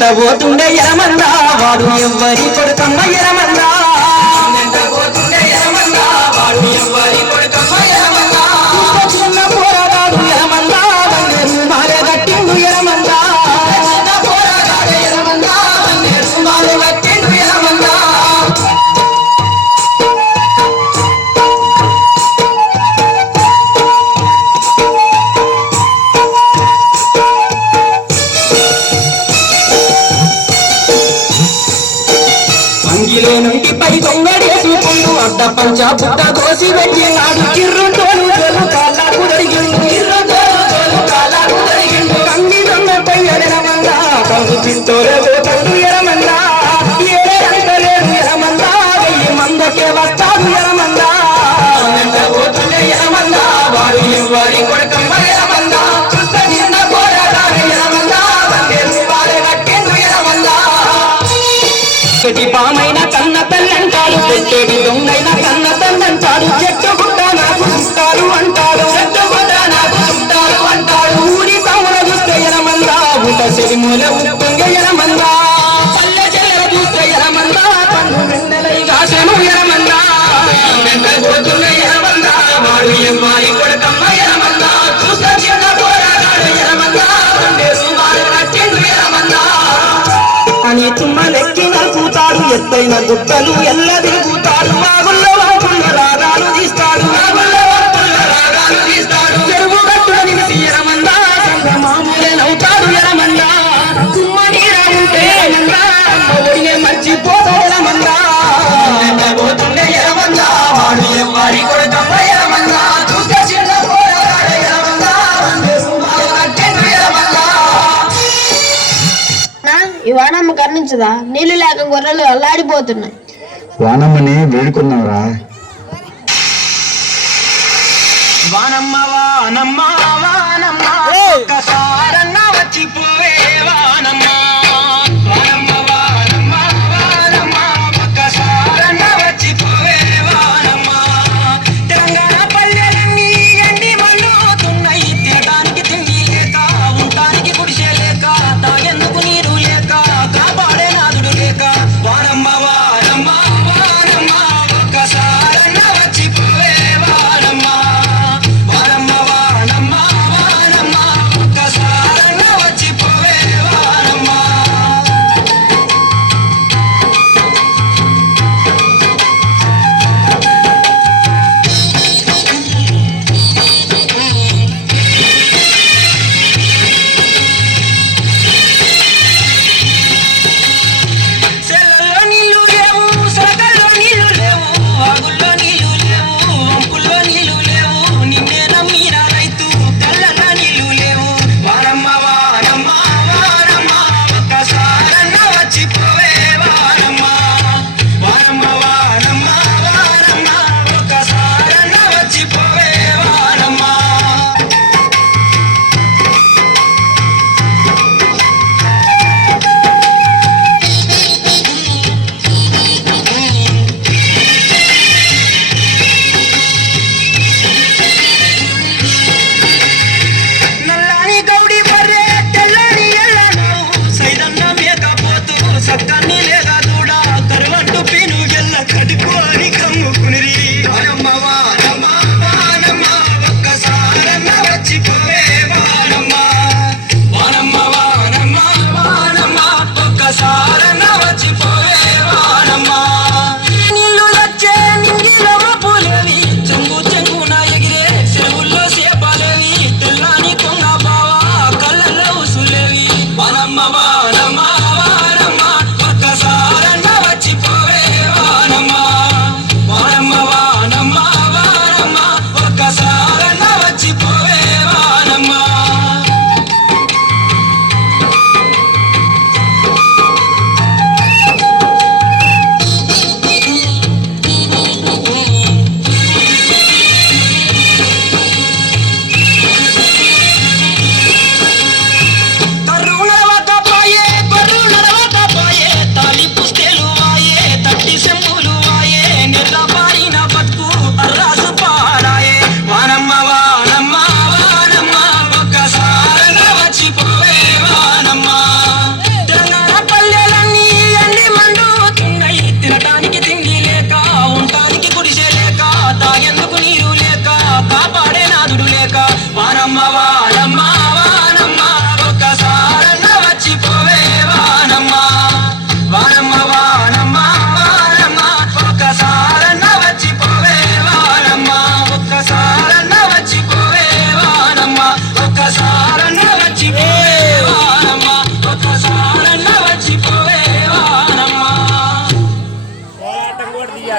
వెంట పోతుండే ఎరమందా వాడు ఎవ్వరి కొడుకమ్మ ఎరమందా వెంట పోతుండే ఎరమందా వాడు ఎవ్వరి కొడుకమ్మ ఎరమందా చిన్న పోరాడు ఎరమందా వన్నేరు మాలే గట్టిండు ఎరమందా చిన్న పోరాడు ఎరమందా వన్నేరు మాలే గట్టిండు ఎరమందా అంగిలో నుండి పై దొంగడేసుకుంటూ అడ్డ పంచ పుట్ట కోసి పెట్టినాడు కిర్రుతోను కాళ్ళకు దొరికిండు కంది దొంగపై ఎరమందా కంగు చింతోరే పోతాడు ఎరమందా ఏడంటలేడు ఎరమందా వెయ్యి మందకే వస్తాడు ఎరమందా పోతుండే ఎరమందా వాడు ఎవ్వరి కొడుకమ్మ ఎరమందా చుట్ట చిన్న పోరాడాడు ఎరమందా వాడే కట్టిండు ఎరమందా చెట్టి పామైన కన్న తల్లంటాడు పెట్టేటి దొంగైన కన్న తల్లంటాడు చెట్టు గుడ్డ నాకు చుట్టారు అంటాడు చెట్టు గుడ్డ నాకు చుట్టారు అంటాడు ఊరి తమ్ముడ చూస్తే ఎరమందా ఊట చెలిమూల ఉప్పొంగ ఎరమందా పల్లె చెల్లెల చూస్తే ఎరమందా పండు వెన్నెలై కాశను ఎరమందా పోతున్న ఎరమందా వాడు ఎవ్వాలి కొడుకమ్మ ఎరమందా చూస్తే చిన్న పోరాడాడు ఎరమందా కట్టిండు ఎరమందా అని తుమ్మలెక్కి నరుకుతాడు ఎత్తైన గుట్టలు ఎల్ల తిరుగుతాడు వాగుల్లో వాగుల్ల రాగాలు తీస్తాడు చెరువు గట్టుల నిలిసి ఎరమందా మామూలే నవ్వుతాడు ఎరమందా తుమ్మ నీరా ఉంటే ఎరమందా ఒడిగే మర్చిపోతాడు ఎరమందా పోతుండే ఎరమందా వాడు ఎవ్వరి కొడుకమ్మ ఎరమందా చూస్తే చిన్న పోరాడు ఎరమందా కట్టిండు ఎరమందా ఈ వానమ్మ కర్ణించదా నీళ్లు లేక గొర్రెలు అల్లాడిపోతున్నాయి వానమ్మని వేడుకున్నావురా వానమ్మ వానమ్మ వానమ్మ